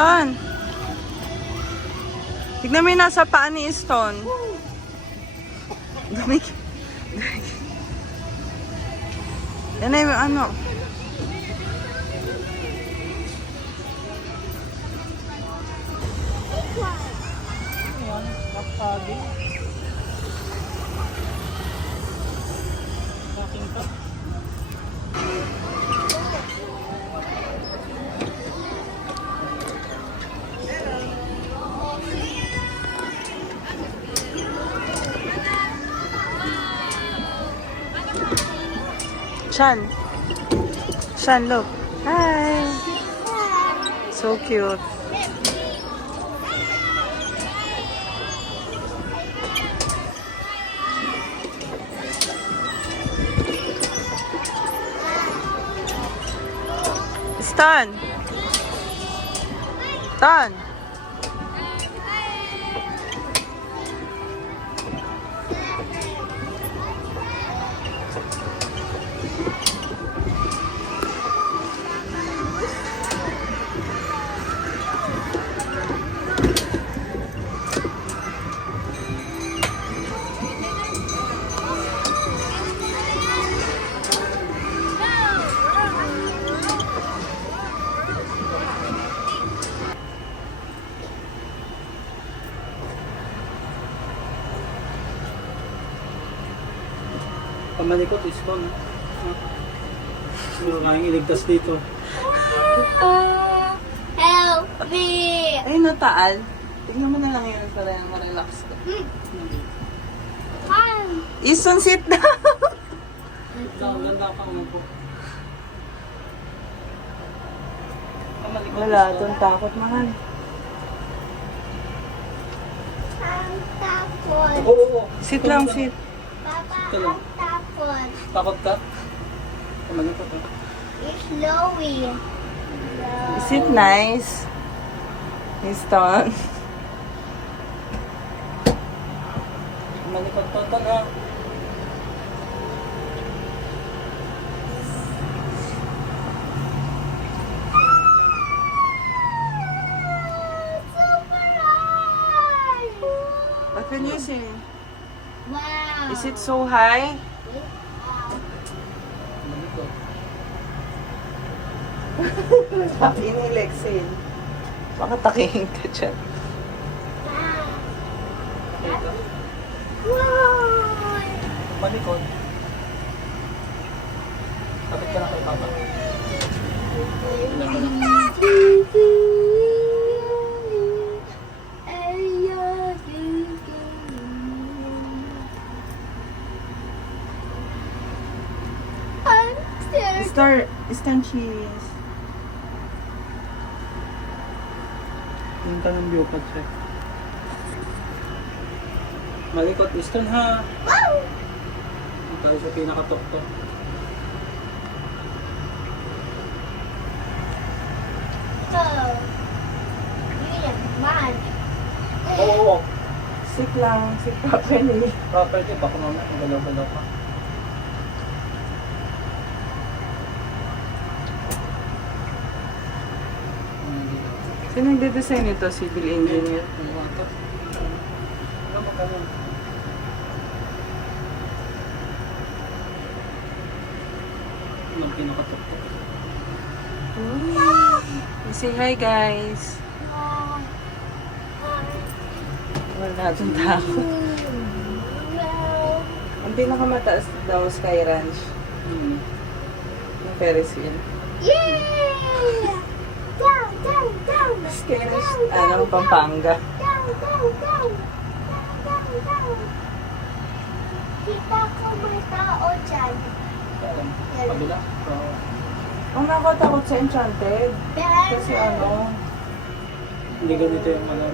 Stone. Tignan mo yung nasa paa ni Stone. Dumik. Yan ay ano. Shan, look. Hi. So cute. Stan. Stan. Pamalikot is gone. Siguro nga yung iligtas dito. Help me! Ay, nataal. Tignan mo na lang yun para ma-relax ka. Easton, sit down. Ganda ka mo po. Wala, itong takot mahal. Ang tapon. Oo. Sit lang, sit. Papa, Ito lang. ang tapon. Takot ka? Pamalikot ha. It's Chloe. Is it nice? Easton. Pamalikot pa ito ha. What can you say? Wow. Is it so high? Pamalikot. Sabi ni Lexin. Baka takihin ka dyan. Wow. Pamalikot. Kapit ka na kay Papa. Easton cheese. Yung ka ng view pag check. Malikot Easton ha. Ang tayo sa pinakatok-tok. So, yun man. Oo. Sit lang, sit properly. Property, baka mamaya ang galaw-galaw ka. Sino nagde-design ito? Civil engineer. Ano ba ito? Ano ba ka nun? Ang pinakatok-tok. Say hi guys. Wala itong takot. Ang pinakamataas daw Sky Ranch. Yung Ferris wheel. Yay! Down, down, down. Sky Ranch, ano, Pampanga. Down, down, down. Down, down, down. Kita ko may tao dyan. Kabila? Oo. Ang nakatakot sa Enchanted. Kasi ano, Hindi ganito yung ano.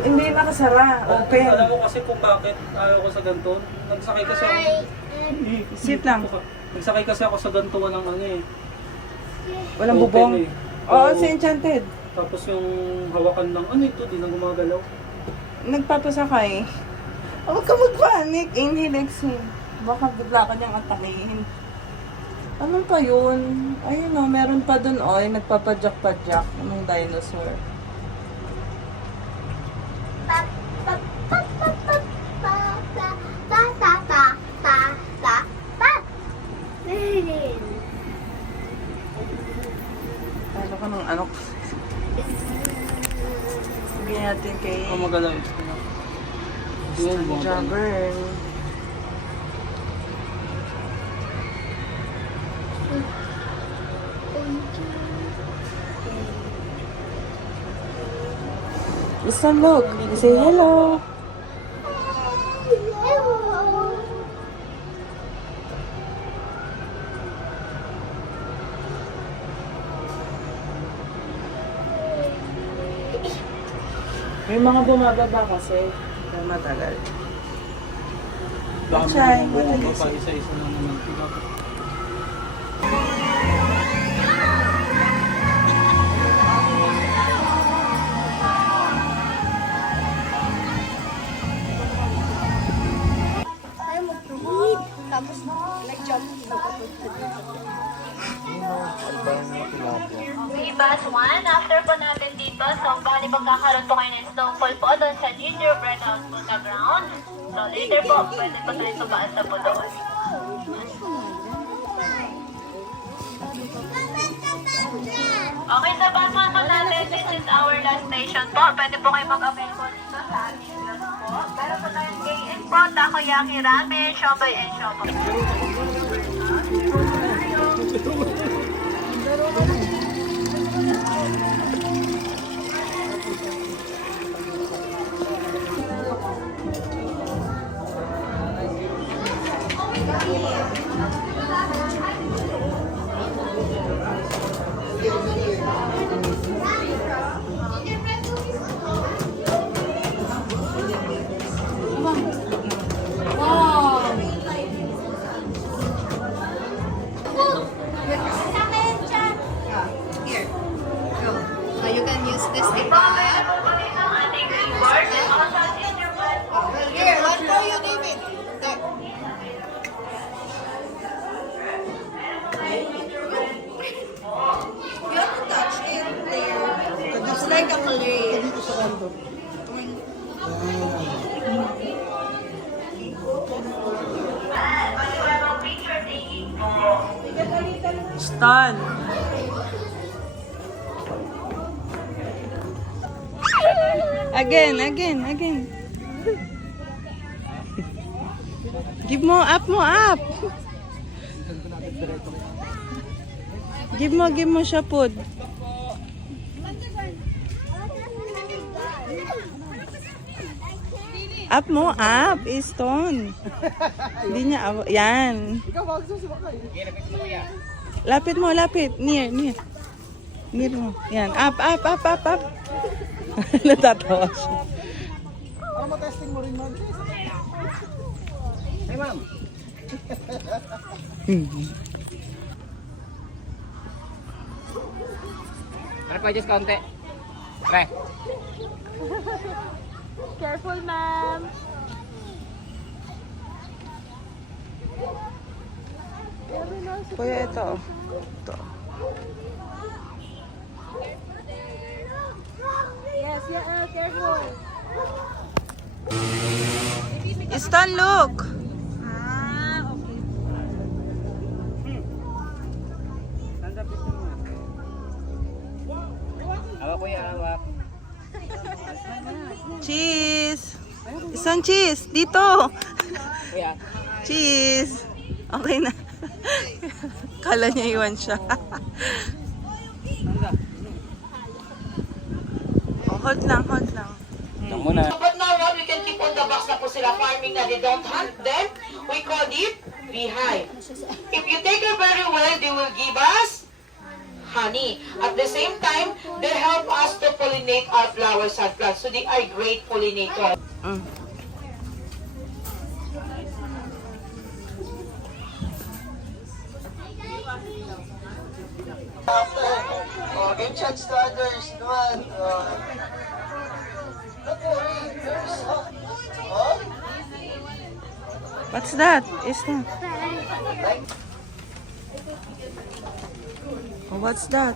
hindi nakasara. Open. Alam mo kasi kung bakit ayaw ko sa ganito. Nagsakay kasi ako. Sit lang. Nagsakay kasi ako sa ganito ng ano eh. Walang Open bubong. eh. Oo, sa Enchanted. Tapos yung hawakan ng ano ito, di na gumagalaw. Nagpapasakay. Huwag ka mag-panic. Hindi, Lexi. Baka bigla ka niyang atakihin. Ano pa yun? Ayun o, meron pa dun o, yung nagpapadyak-padyak ng dinosaur. Jabber. Listen, look. Say hello. May mga bumababa kasi. Pero matagal. Dami Try. mo bumaba pa, isa-isa na naman. Tayo mag-promote. Tapos nag-jump na papunta dito. Bus 1, after po natin dito, so bali magkakaroon po kayo ng snowfall po doon sa gingerbread house po sa ground. So later po, pwede po tayo tumaas na po doon. Okay, sa bus 1 po natin, this is our last station po. Pwede po kayo mag-avail po dito sa ating bus po. Pero po tayong KN po, takoyaki, ramen, siomai, and siomai. You can use this to Pagkakaroon po po dito ang ating keyboard and also gingerbread. Here, let go you, David. There. You have to touch it there. It's like a clay. Pag-iwalong picture taking po. Stan. Again. Give mo up. Give mo siya food. Up mo, up. Stone. Hindi niya, yan. Lapit mo. Near. Near mo. Yan, up. Natatawa siya. Para matesting mo rin, ma'am. Hey, ma'am. Ano pa, just konti. Pre. Careful, ma'am. Kuya, ito. Ito. Yes, careful. Stan, look. Okay. Hawak ko yan, hawak. Cheese. Isang cheese. Dito. Kuya. Cheese. Okay na. Kala niya iwan siya. Oh, hold lang. Lang muna. But now what we can keep on the box na po sila farming na they don't hunt them. We call it beehive. If you take care very well, they will give us honey. At the same time, they help us to pollinate our flowers and plants. So they are great pollinators. Oh, give chance to others naman. Don't worry, first. Oh? What's that? Is that? Oh, what's that?